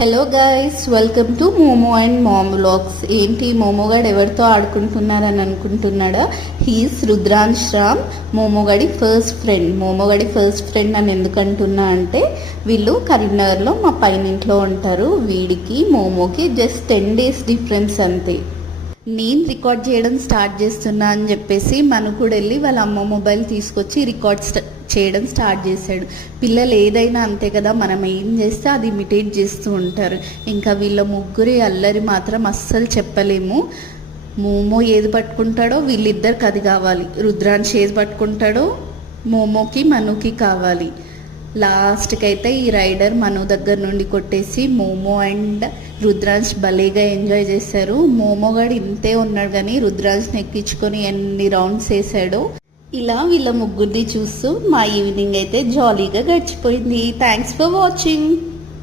Hello guys, welcome to Momo and mom vlogs. ఏంటి మోమోగాడు ఎవరితో ఆడుకుంటున్నారని అనుకుంటున్నాడా? హీస్ రుద్రాంశ్ రామ్, మోమోగాడి ఫస్ట్ ఫ్రెండ్ అని ఎందుకు అంటున్నా అంటే వీళ్ళు కరీంనగర్లో మా పైన ఇంట్లో ఉంటారు. వీడికి మోమోకి జస్ట్ 10 days డిఫరెన్స్ అంతే. నేను రికార్డ్ చేయడం స్టార్ట్ చేస్తున్నా అని చెప్పేసి మను కూడా వెళ్ళి వాళ్ళ అమ్మ మొబైల్ తీసుకొచ్చి చేయడం స్టార్ట్ చేశాడు. పిల్లలు ఏదైనా అంతే కదా, మనం ఏం చేస్తే అది ఇమిటేట్ చేస్తూ ఉంటారు. ఇంకా వీళ్ళ ముగ్గురి అల్లరి మాత్రం అస్సలు చెప్పలేము. మోమో ఏది పట్టుకుంటాడో వీళ్ళిద్దరికి అది కావాలి, రుద్రాంశ్ ఏది పట్టుకుంటాడో మోమోకి మనుకి కావాలి. లాస్ట్కి అయితే ఈ రైడర్ మను దగ్గర నుండి కొట్టేసి మోమో అండ్ రుద్రాంశ్ భలేగా ఎంజాయ్ చేశారు. మోమోగాడు ఇంతే ఉన్నాడు కానీ రుద్రాంశ్ని ఎక్కించుకొని ఎన్ని రౌండ్స్ వేసాడో. ఇలా వీళ్ళ ముగ్గురిది చూస్తూ మా ఈవినింగ్ అయితే జాలీగా గడిచిపోయింది. Thanks for watching.